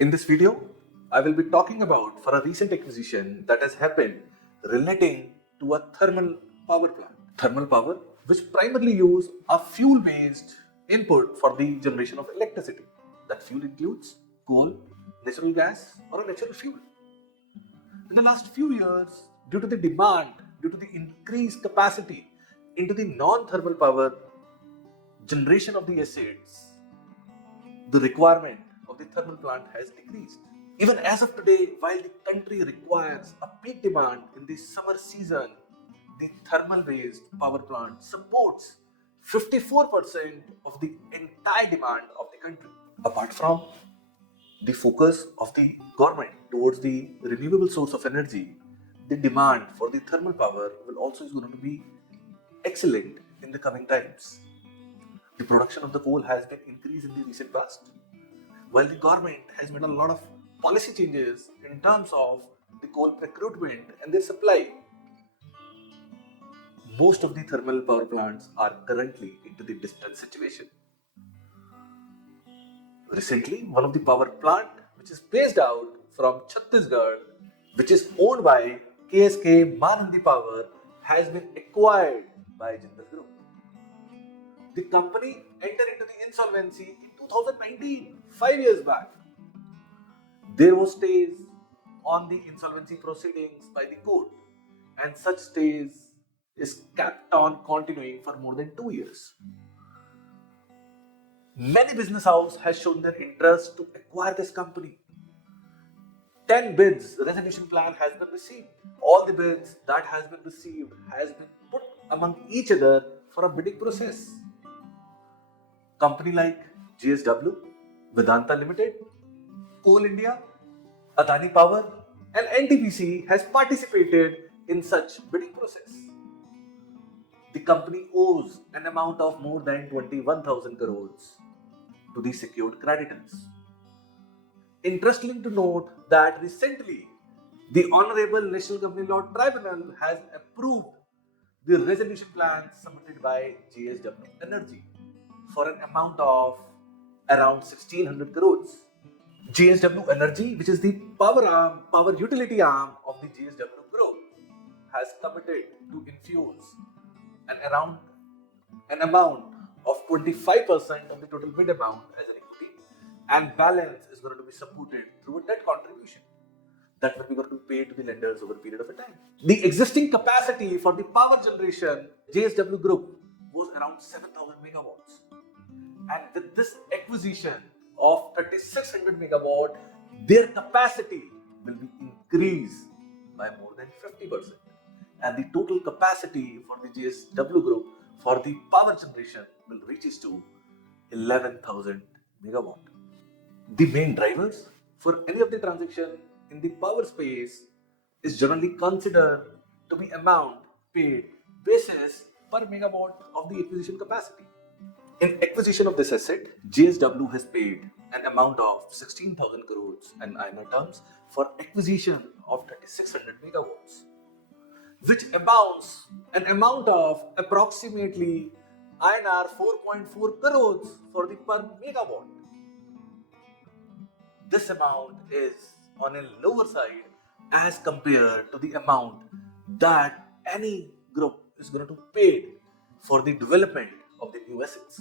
In this video, I will be talking about for a recent acquisition that has happened relating to a thermal power plant. Thermal power, which primarily use a fuel-based input for the generation of electricity. That fuel includes coal, natural gas, or a natural fuel. In the last few years, due to the demand, due to the increased capacity into the non-thermal power generation of the assets, the requirement of the thermal plant has decreased. Even as of today, while the country requires a peak demand in the summer season, the thermal-based power plant supports 54% of the entire demand of the country. Apart from the focus of the government towards the renewable source of energy, the demand for the thermal power will also is going to be excellent in the coming times. The production of the coal has been increased in the recent past, while the government has made a lot of policy changes in terms of the coal procurement and their supply. Most of the thermal power plants are currently into the distress situation. Recently, one of the power plant which is based out from Chhattisgarh, which is owned by KSK Mahanadi Power, has been acquired by Jindal Group. The company entered into the insolvency in 2019, 5 years back. There was stays on the insolvency proceedings by the court, and such stays is kept on continuing for more than 2 years. Many business houses has shown their interest to acquire this company. 10 bids resolution plan has been received. All the bids that has been received has been put among each other for a bidding process. Company like JSW, Vedanta Ltd, Coal India, Adani Power and NTPC has participated in such bidding process. The company owes an amount of more than 21,000 crores to the secured creditors. Interesting to note that recently the Honorable National Company Law Tribunal has approved the resolution plan submitted by JSW Energy for an amount of around 1600 crores. JSW Energy, which is the power utility arm of the JSW Group, has committed to infuse an amount of 25% of the total bid amount as an equity, and balance is going to be supported through a debt contribution that will be going to be paid to the lenders over a period of a time. The existing capacity for the power generation JSW Group was around 7,000 megawatts. And with this acquisition of 3600 megawatt, their capacity will be increased by more than 50%. And the total capacity for the JSW Group for the power generation will reach to 11,000 megawatt. The main drivers for any of the transaction in the power space is generally considered to be amount paid basis per megawatt of the acquisition capacity. In acquisition of this asset, JSW has paid an amount of 16,000 crores in INR terms for acquisition of 3600 megawatts, which amounts an amount of approximately INR 4.4 crores for the per megawatt. This amount is on a lower side as compared to the amount that any group is going to pay for the development of the new assets.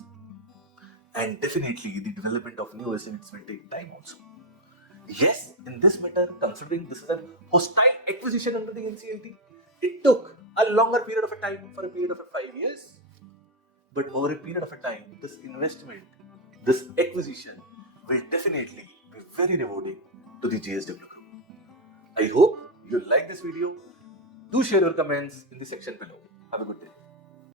And definitely the development of new assets will take time also. Yes, in this matter, considering this is a hostile acquisition under the NCLT, it took a longer period of a time for a period of 5 years. But over a period of a time, this investment, this acquisition will definitely be very rewarding to the JSW Group. I hope you like this video. Do share your comments in the section below. Have a good day.